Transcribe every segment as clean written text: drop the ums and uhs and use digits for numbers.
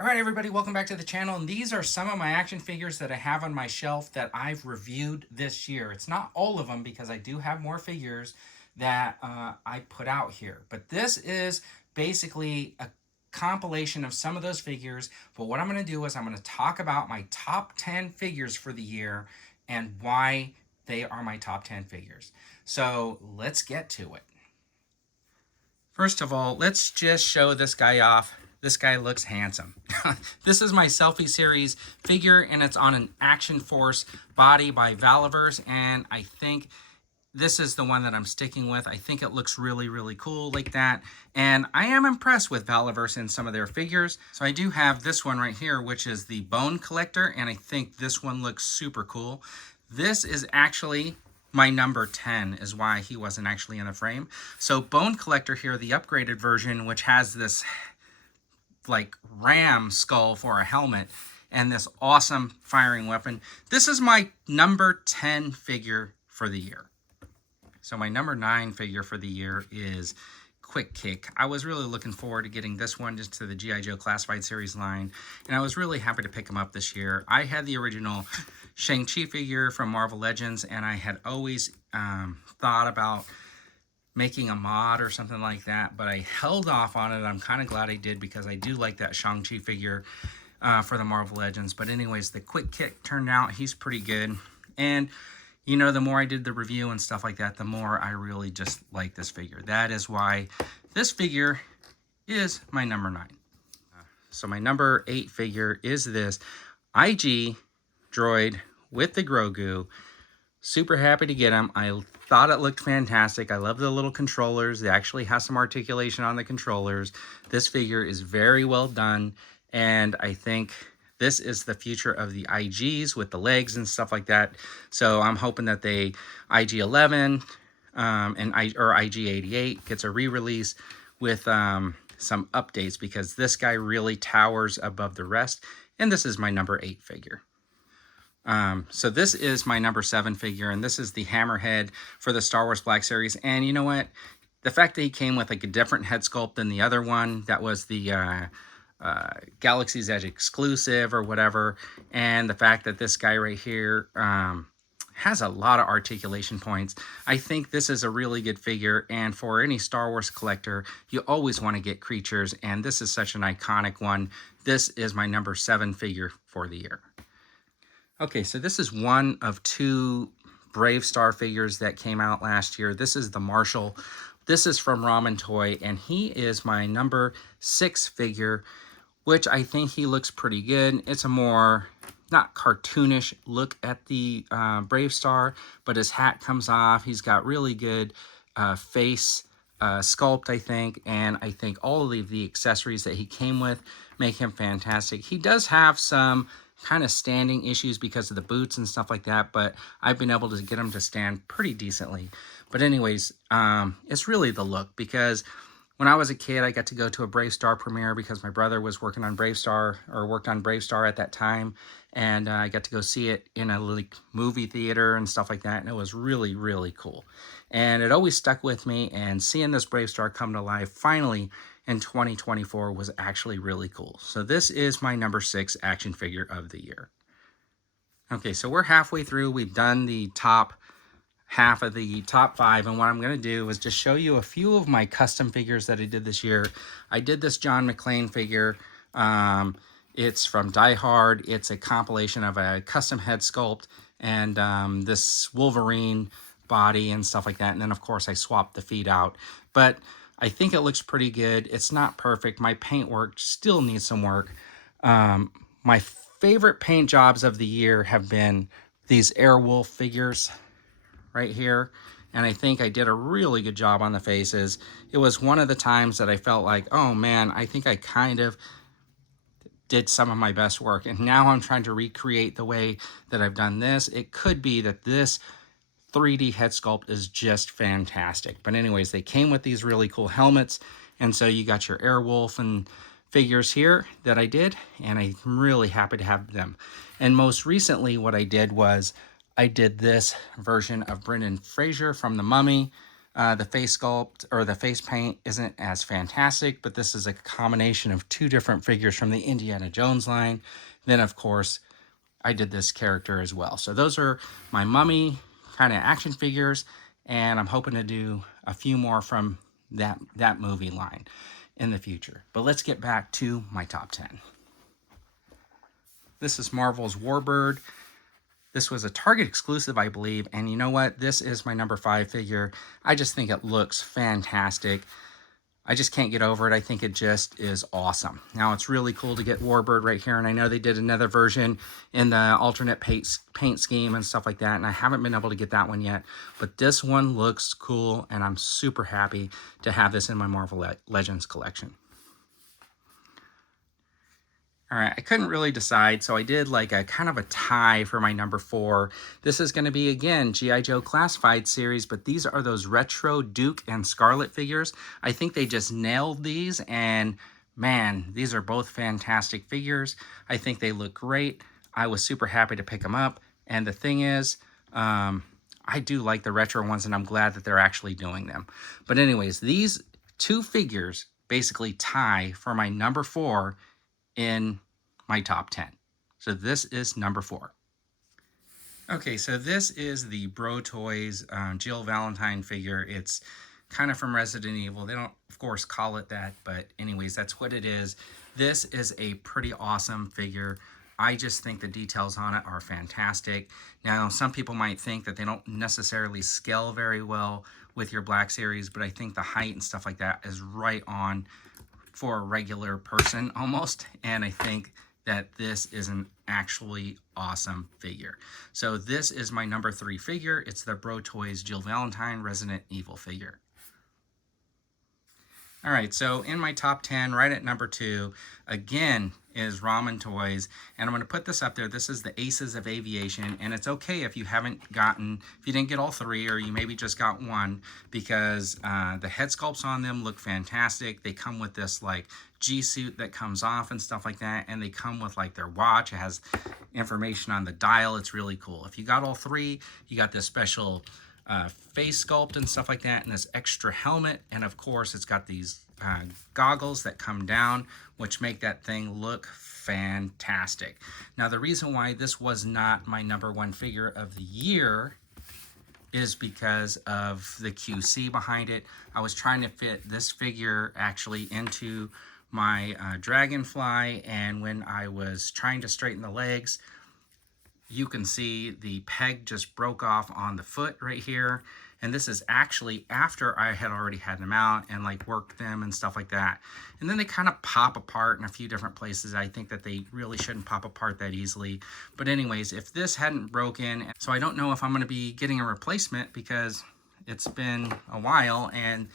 All right, everybody, welcome back to the channel. And these are some of my action figures that I have on my shelf that I've reviewed this year. It's not all of them because I do have more figures that I put out here. But this is basically a compilation of some of those figures. But what I'm going to do is I'm going to talk about my top 10 figures for the year and why they are my top 10 figures. So let's get to it. First of all, let's just show this guy off. This guy looks handsome. This is my Selfie Series figure, and it's on an Action Force body by Valaverse, and I think this is the one that I'm sticking with. I think it looks really, really cool like that, and I am impressed with Valaverse in some of their figures. So I do have this one right here, which is the Bone Collector, and I think this one looks super cool. This is actually my number 10 is why he wasn't actually in the frame. So Bone Collector here, the upgraded version, which has this like ram skull for a helmet and this awesome firing weapon. This is my number 10 figure for the year. So my number 9 figure for the year is Quick Kick. I was really looking forward to getting this one just to the G.I. Joe Classified Series line, and I was really happy to pick him up this year. I had the original Shang-Chi figure from Marvel Legends, and I had always thought about making a mod or something like that, but I held off on it. I'm kind of glad I did because I do like that Shang-Chi figure for the Marvel Legends. But anyways, the Quick Kick turned out, he's pretty good. And, you know, the more I did the review and stuff like that, the more I really just like this figure. That is why this figure is my number 9. So my number 8 figure is this IG Droid with the Grogu. Super happy to get him. I thought it looked fantastic. I love the little controllers. They actually have some articulation on the controllers. This figure is very well done, and I think this is the future of the IGs with the legs and stuff like that. So I'm hoping that they IG-11 or IG-88 gets a re-release with some updates, because this guy really towers above the rest, and this is my number 8 figure. So this is my number 7 figure, and this is the Hammerhead for the Star Wars Black Series. And you know what? The fact that he came with like a different head sculpt than the other one, that was the Galaxy's Edge exclusive or whatever, and the fact that this guy right here has a lot of articulation points, I think this is a really good figure. And for any Star Wars collector, you always want to get creatures, and this is such an iconic one. This is my number 7 figure for the year. Okay, so this is one of 2 Brave Star figures that came out last year. This is the Marshall. This is from Ramen Toy, and he is my number 6 figure, which I think he looks pretty good. It's a more, not cartoonish look at the Brave Star, but his hat comes off. He's got really good face sculpt, I think, and I think all of the accessories that he came with make him fantastic. He does have some kind of standing issues because of the boots and stuff like that, but I've been able to get him to stand pretty decently. But anyways, it's really the look, because when I was a kid, I got to go to a Brave Star premiere because my brother was working on Brave Star, or worked on Brave Star at that time, and I got to go see it in a like movie theater and stuff like that, and it was really, really cool. And it always stuck with me, and seeing this Brave Star come to life finally in 2024 was actually really cool. So this is my number 6 action figure of the year. Okay, so we're halfway through. We've done the top half of the top 5, and what I'm going to do is just show you a few of my custom figures that I did this year. I did this John McClane figure. It's from Die Hard. It's a compilation of a custom head sculpt and this Wolverine body and stuff like that. And then, of course, I swapped the feet out. But I think it looks pretty good. It's not perfect. My paint work still needs some work. My favorite paint jobs of the year have been these Airwolf figures right here. And I think I did a really good job on the faces. It was one of the times that I felt like, oh man, I think I kind of did some of my best work. And now I'm trying to recreate the way that I've done this. It could be that this 3D head sculpt is just fantastic. But anyways, they came with these really cool helmets, and so you got your Airwolf and figures here that I did, and I'm really happy to have them. And most recently what I did was I did this version of Brendan Fraser from The Mummy. The face sculpt or the face paint isn't as fantastic, but this is a combination of two different figures from the Indiana Jones line. Then, of course, I did this character as well. So those are my Mummy kind of action figures, and I'm hoping to do a few more from that movie line in the future. But let's get back to my top 10. This is Marvel's Warbird. This was a Target exclusive, I believe, and you know what? This is my number 5 figure. I just think it looks fantastic. I just can't get over it. I think it just is awesome. Now, it's really cool to get Warbird right here, and I know they did another version in the alternate paint scheme and stuff like that, and I haven't been able to get that one yet, but this one looks cool, and I'm super happy to have this in my Marvel Legends collection. All right, I couldn't really decide, so I did like a kind of a tie for my number 4. This is going to be, again, G.I. Joe Classified series, but these are those retro Duke and Scarlet figures. I think they just nailed these, and man, these are both fantastic figures. I think they look great. I was super happy to pick them up, and the thing is, I do like the retro ones, and I'm glad that they're actually doing them. But anyways, these two figures basically tie for my number 4 in my top 10. So this is number 4. Okay, so this is the BroToys Jill Valentine figure. It's kind of from Resident Evil. They don't, of course, call it that, but anyways, that's what it is. This is a pretty awesome figure. I just think the details on it are fantastic. Now, some people might think that they don't necessarily scale very well with your Black Series, but I think the height and stuff like that is right on for a regular person almost, and I think that this is an actually awesome figure. So this is my number 3 figure. It's the BroToys Jill Valentine Resident Evil figure. All right, so in my top 10, right at number 2, again, is Ramen Toys, and I'm going to put this up there. This is the Aces of Aviation, and it's okay if you if you didn't get all 3, or you maybe just got 1, because the head sculpts on them look fantastic. They come with this like G-suit that comes off and stuff like that, and they come with like their watch. It has information on the dial. It's really cool. If you got all 3, you got this special face sculpt and stuff like that, and this extra helmet, and of course it's got these goggles that come down, which make that thing look fantastic. Now, the reason why this was not my number 1 figure of the year is because of the QC behind it. I was trying to fit this figure actually into my Dragonfly, and when I was trying to straighten the legs, you can see the peg just broke off on the foot right here. And this is actually after I had already had them out and like worked them and stuff like that. And then they kind of pop apart in a few different places. I think that they really shouldn't pop apart that easily. But anyways, if this hadn't broken, so I don't know if I'm going to be getting a replacement because it's been a while, and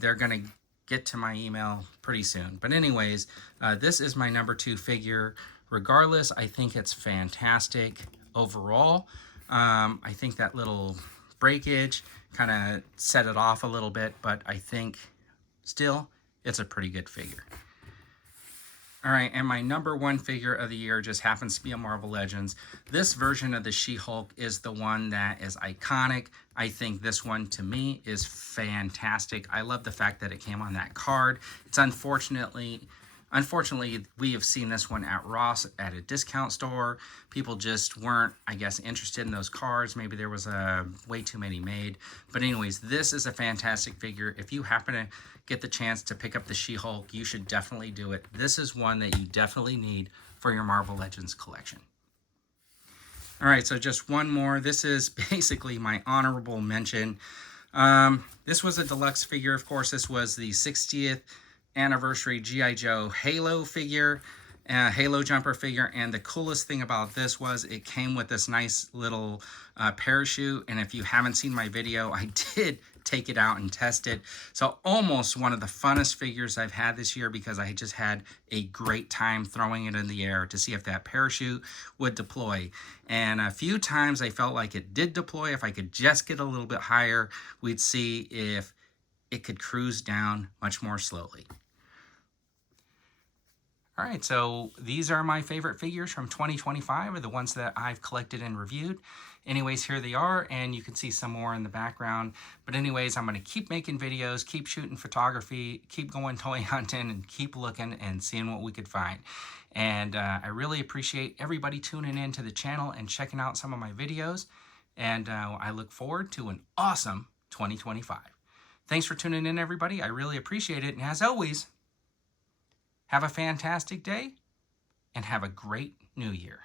they're going to get to my email pretty soon. But anyways, this is my number 2 figure. Regardless, I think it's fantastic overall. I think that little breakage kind of set it off a little bit, but I think still it's a pretty good figure. All right, and my number 1 figure of the year just happens to be a Marvel Legends. This version of the She-Hulk is the one that is iconic. I think this one, to me, is fantastic. I love the fact that it came on that card. It's Unfortunately, we have seen this one at Ross at a discount store. People just weren't, I guess, interested in those cards. Maybe there was way too many made. But anyways, this is a fantastic figure. If you happen to get the chance to pick up the She-Hulk, you should definitely do it. This is one that you definitely need for your Marvel Legends collection. All right, so just one more. This is basically my honorable mention. This was a deluxe figure. Of course, this was the 60th anniversary G.I. Joe Halo figure, Halo jumper figure, and the coolest thing about this was it came with this nice little parachute, and if you haven't seen my video, I did take it out and test it. So almost one of the funnest figures I've had this year, because I just had a great time throwing it in the air to see if that parachute would deploy. And a few times I felt like it did deploy. If I could just get a little bit higher, we'd see if it could cruise down much more slowly. All right, so these are my favorite figures from 2025, or the ones that I've collected and reviewed. anyways, here they are, and you can see some more in the background. But anyways, I'm going to keep making videos, keep shooting photography, keep going toy hunting, and keep looking and seeing what we could find. And I really appreciate everybody tuning in to the channel and checking out some of my videos. And I look forward to an awesome 2025. Thanks for tuning in, everybody. I really appreciate it. And as always, have a fantastic day and have a great new year.